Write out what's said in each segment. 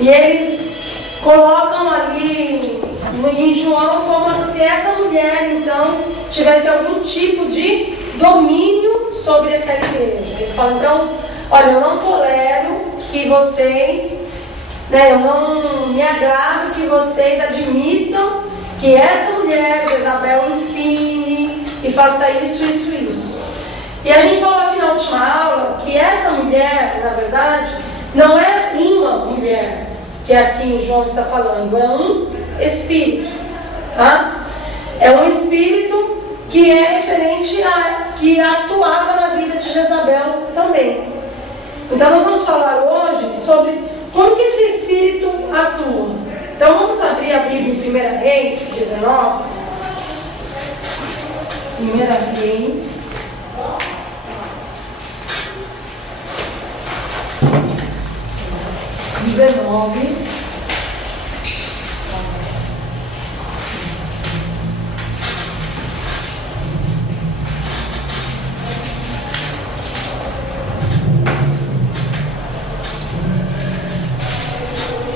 E eles colocam ali em João como se essa mulher então tivesse algum tipo de domínio sobre aquela igreja. Ele fala, então, olha, eu não tolero que vocês, eu não me agrado que vocês admitam que essa mulher, Jezabel, ensine e faça isso, isso, isso. E a gente falou aqui na última aula que essa mulher, na verdade, não é uma mulher, que aqui João está falando, é um espírito, tá? É um espírito que é referente a, que atuava na vida de Jezabel também. Então nós vamos falar hoje sobre como que esse espírito atua. Então vamos abrir a Bíblia em 1 Reis 19. 1 Reis 19.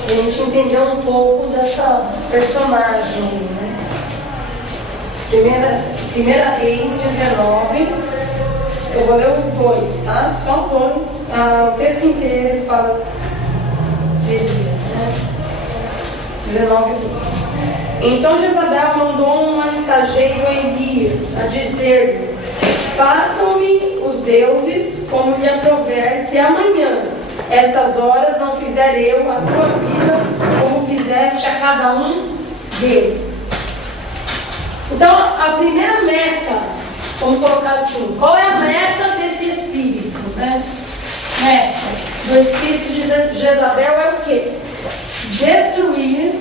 A gente entendeu um pouco dessa personagem, né? 1 Reis 19. Eu vou ler o 2, tá? Só o 2. O texto inteiro fala de Elias, né? 19, 2. Então Jezabel mandou um mensageiro a Elias a dizer-lhe: façam-me os deuses como lhe aprouver, se amanhã, estas horas, não fizer eu a tua vida como fizeste a cada um deles. Então, a primeira meta, vamos colocar assim, qual é a meta desse espírito, né? Meta do espírito de Jezabel é o quê? Destruir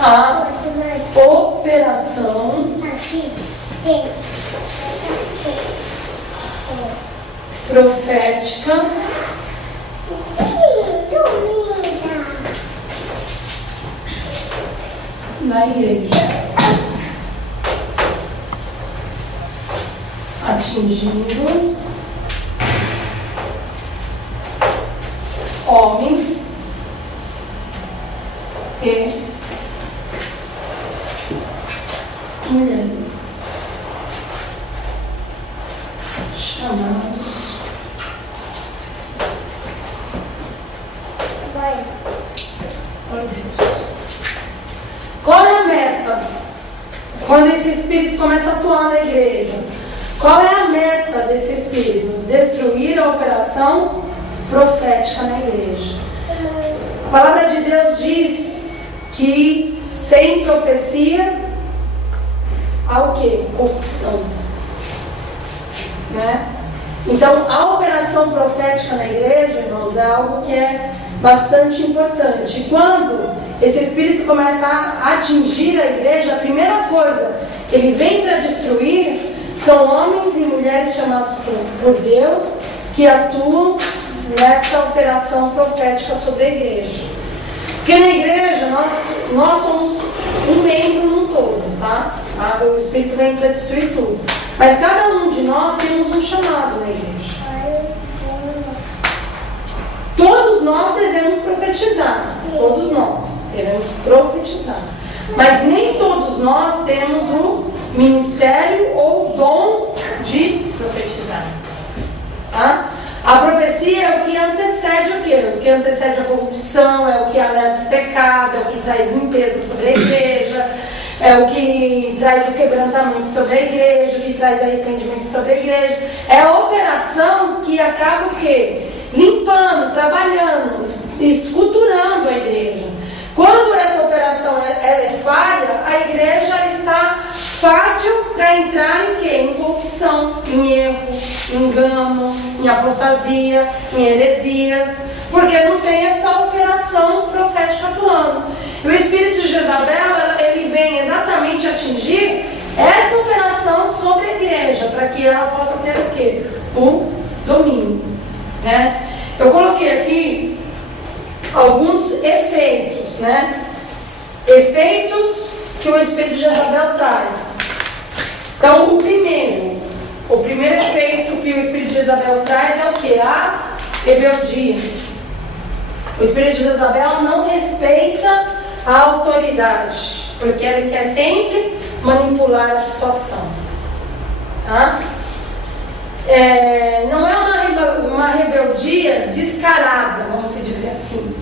a operação profética na igreja, atingindo homens e mulheres chamados por Deus. Qual é a meta quando esse espírito começa a atuar na igreja? Qual é a meta desse espírito? Destruir a operação profética na igreja. A palavra de Deus diz que sem profecia há o quê? Corrupção, né? Então, a operação profética na igreja, irmãos, é algo que é bastante importante. E quando esse espírito começa a atingir a igreja, a primeira coisa que ele vem para destruir são homens e mulheres chamados por Deus, que atuam nessa operação profética sobre a igreja. Porque na igreja nós somos um membro num todo, tá? O espírito vem para destruir tudo. Mas cada um de nós temos um chamado na igreja. Todos nós devemos profetizar. Sim. Todos nós devemos profetizar. Mas nem todos nós temos o ministério ou o dom de profetizar. Tá? A profecia é o que antecede o quê? O que antecede a corrupção, é o que alerta o pecado, é o que traz limpeza sobre a igreja, é o que traz o quebrantamento sobre a igreja, o que traz arrependimento sobre a igreja. É a operação que acaba o quê? Limpando, trabalhando, esculturando a igreja. Quando essa operação ela é falha, a igreja está fácil para entrar em quê? Em corrupção, em erro, em engano, em apostasia, em heresias, porque não tem essa operação profética atuando. E o espírito de Jezabel, ele vem exatamente atingir esta operação sobre a igreja, para que ela possa ter o quê? O domínio, né? Eu coloquei aqui alguns efeitos, né? Efeitos que o espírito de Jezabel traz. Então, o primeiro, o primeiro efeito que o espírito de Jezabel traz é o que? A rebeldia. O espírito de Jezabel não respeita a autoridade, porque ele quer sempre manipular a situação. Tá? Não é uma rebeldia descarada, vamos dizer assim.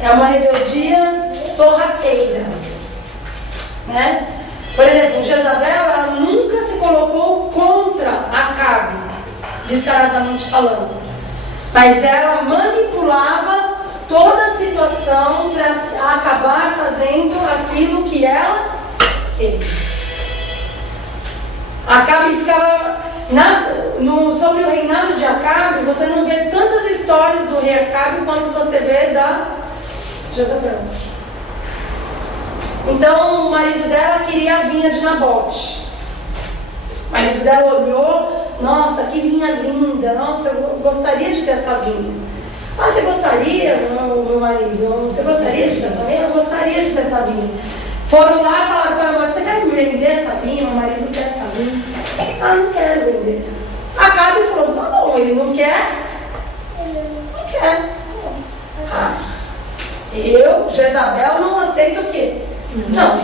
É uma rebeldia sorrateira, né? Por exemplo, Jezabel, ela nunca se colocou contra Acabe, descaradamente falando, mas ela manipulava toda a situação para acabar fazendo aquilo que ela fez. Acabe ficava sobre o reinado de Acabe, você não vê tantas histórias do rei Acabe quanto você vê da Jezabel. Então o marido dela queria a vinha de Nabote. O marido dela olhou, nossa, que vinha linda, nossa, eu gostaria de ter essa vinha. Ah, você gostaria, meu marido? Você gostaria de ter essa vinha? Eu gostaria de ter essa vinha. Foram lá e falaram para ela, você quer me vender essa vinha? Meu marido quer essa vinha. Ah, não quero vender. Acabe e falou, tá bom, ele não quer? Não quer. Ah, eu, Jezabel, não aceito o quê? Não.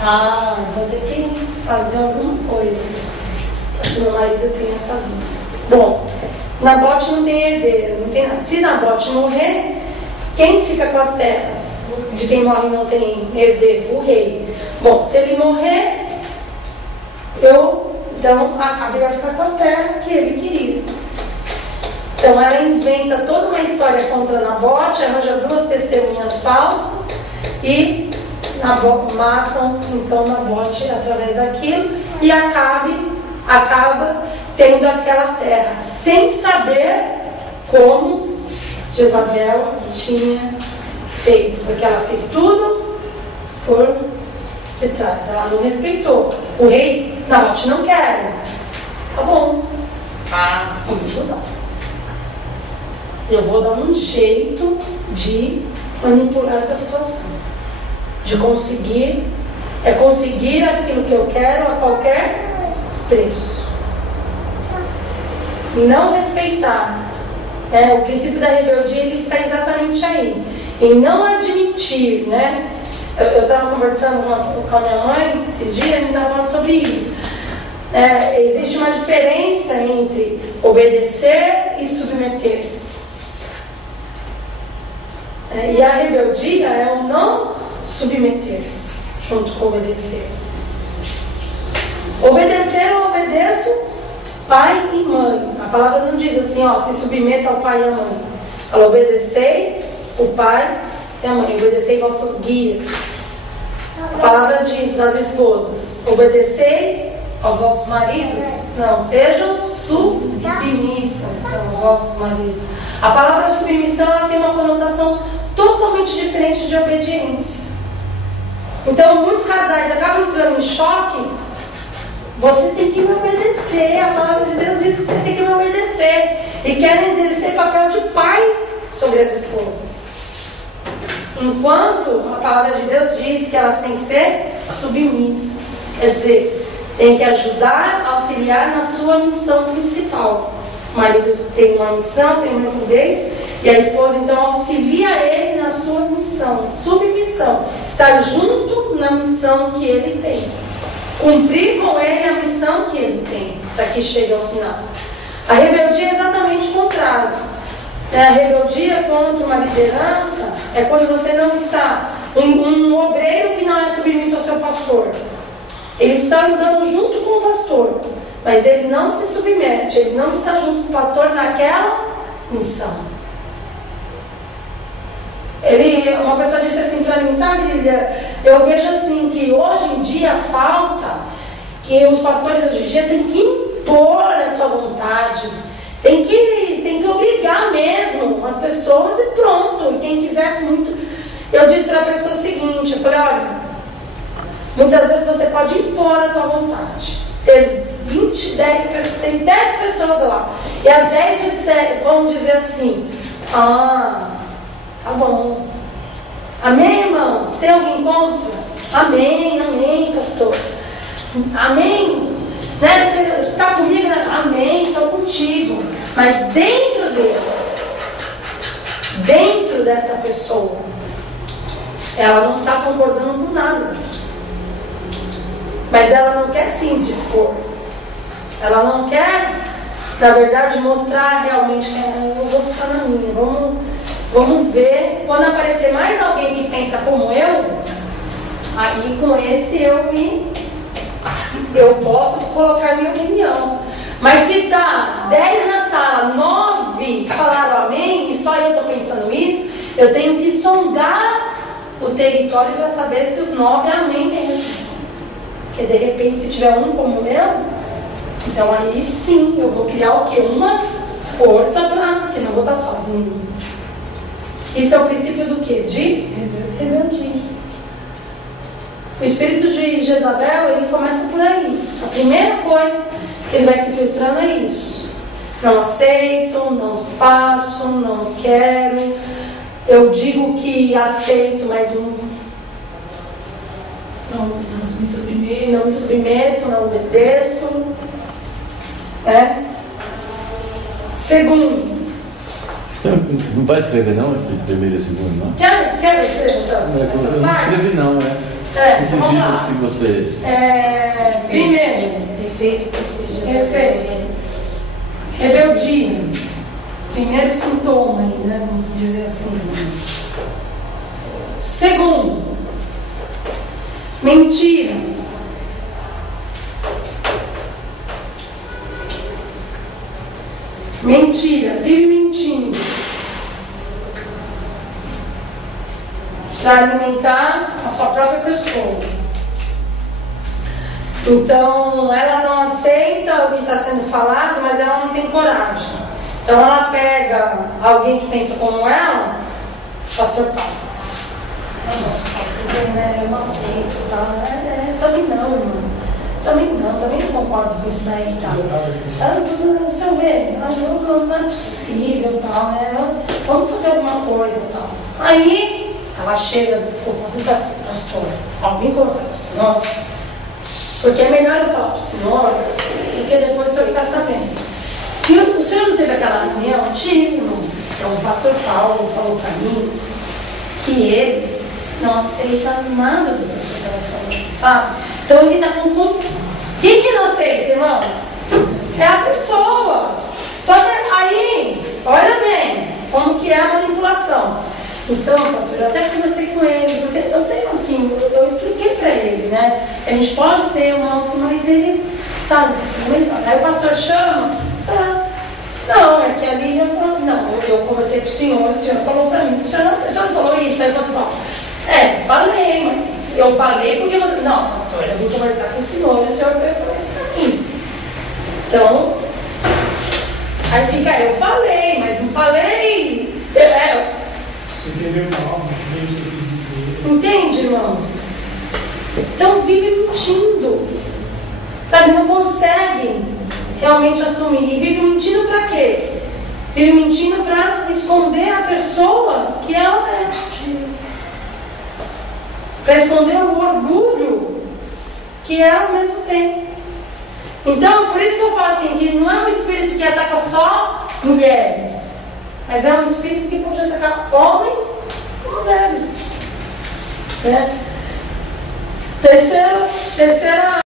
Ah, vou ter que fazer alguma coisa para que meu marido tenha essa vinha. Bom, Nabote não tem herdeiro, não tem nada. Se Nabote morrer, quem fica com as terras? De quem morre não tem herdeiro? O rei. Bom, se ele morrer, então Acabe vai ficar com a terra que ele queria. Então ela inventa toda uma história contra Nabote, arranja 2 testemunhas falsas e matam então Nabote através daquilo, e acaba tendo aquela terra, sem saber como Jezabel tinha feito, porque ela fez tudo por detrás, ela não respeitou. O rei, Nabote não quer. Tá bom. Comigo não. Eu vou dar um jeito de manipular essa situação, de conseguir aquilo que eu quero a qualquer preço. Não respeitar, o princípio da rebeldia, ele está exatamente aí, em não admitir, né? Eu estava conversando com a minha mãe esses dias, a gente estava falando sobre isso. Existe uma diferença entre obedecer e submeter-se. E a rebeldia é o não submeter-se junto com obedecer. Obedecer, eu obedeço pai e mãe. A palavra não diz assim, se submeta ao pai e à mãe. Fala, obedecei o pai e a mãe, obedecei vossos guias. A palavra diz das esposas, obedecei aos vossos maridos, não, sejam submissas aos vossos maridos. A palavra submissão, ela tem uma conotação totalmente diferente de obediência. Então muitos casais acabam entrando em choque. Você tem que me obedecer, a palavra de Deus diz que você tem que me obedecer, e querem exercer papel de pai sobre as esposas, enquanto a palavra de Deus diz que elas têm que ser submissas, quer dizer, tem que ajudar, auxiliar na sua missão principal. O marido tem uma missão, tem uma incumbência, e a esposa então auxilia ele na sua missão, submissão, estar junto na missão que ele tem, cumprir com ele a missão que ele tem, para que chegue ao final. A rebeldia é exatamente o contrário. A rebeldia contra uma liderança é quando você não está, um obreiro que não é submisso ao seu pastor, ele está andando junto com o pastor, mas ele não se submete, ele não está junto com o pastor naquela missão. Uma pessoa disse assim para mim, sabe, Lídia, eu vejo assim que hoje em dia falta que os pastores hoje em dia têm que impor a sua vontade, tem que obrigar mesmo as pessoas e pronto, e quem quiser muito. Eu disse para a pessoa o seguinte, eu falei, olha, muitas vezes você pode impor a tua vontade. Tem 10 pessoas lá, e as 10 vão dizer assim, tá bom. Amém, irmãos? Tem alguém contra? Amém, amém, pastor. Amém. Né? Você está comigo? Né? Amém, estou contigo. Mas dentro dele, dentro desta pessoa, ela não está concordando com nada. Mas ela não quer se indispor. Ela não quer, na verdade, mostrar realmente que eu vou ficar na minha. Vamos ver. Quando aparecer mais alguém que pensa como eu, aí com esse eu posso colocar minha opinião. Mas se tá 10 na sala, 9 falaram amém, e só eu estou pensando isso, eu tenho que sondar o território para saber se os 9 é amém mesmo. Porque de repente, se tiver um como eu, então aí sim eu vou criar o quê? Uma força para que não vou estar sozinho. Isso é o princípio do quê? De rebeldia. O espírito de Jezabel, ele começa por aí. A primeira coisa que ele vai se filtrando é isso. Não aceito, não faço, não quero. Eu digo que aceito, mas não me submeto, não obedeço. Segundo. Você não vai escrever não, esse primeiro e segundo, não? Quer escrever essas partes? Não escrevi não, então vamos lá. Que você... Primeiro, defeito. Rebeldia. Primeiro sintoma aí, né? Vamos dizer assim. Segundo, mentira. Mentira, vive mentindo para alimentar a sua própria pessoa. Então, ela não aceita o que está sendo falado, mas ela não tem coragem. Então, ela pega alguém que pensa como ela, pastor Paulo. Eu não aceito, tá? Também não, irmão. Também não concordo com isso daí, tá? Se eu ver, não é possível, tal, né? Vamos fazer alguma coisa, tal. Aí, ela chega do pastor, alguém conversa com o senhor, porque é melhor eu falar para o senhor, porque depois o senhor ficar sabendo. E o senhor não teve aquela reunião? Tive, irmão. Então, o pastor Paulo falou para mim que ele não aceita nada do que o senhor estava falando, sabe? Então ele está com confusão. Quem que não aceita, irmãos? É a pessoa. Só que aí, olha bem, como que é a manipulação. Então, pastor, eu até conversei com ele, porque eu tenho assim, eu expliquei para ele, né? A gente pode ter mas ele, sabe, aí o pastor chama, será? Não, é que a Lívia falou, não, eu conversei com o senhor falou para mim, o senhor não falou isso, aí você fala, falei, mas eu falei porque você... Não, pastor, eu vim conversar com o senhor veio falar isso para mim. Então, aí fica, eu falei, mas não falei. Você entendeu mal, não sei o que dizer. Entende, irmãos? Então vive mentindo. Sabe, não consegue realmente assumir. E vive mentindo para quê? Vive mentindo para esconder a pessoa que ela é. Para esconder o orgulho que ela mesmo tem. Então, por isso que eu falo assim, que não é um espírito que ataca só mulheres, mas é um espírito que pode atacar homens e mulheres. Terceira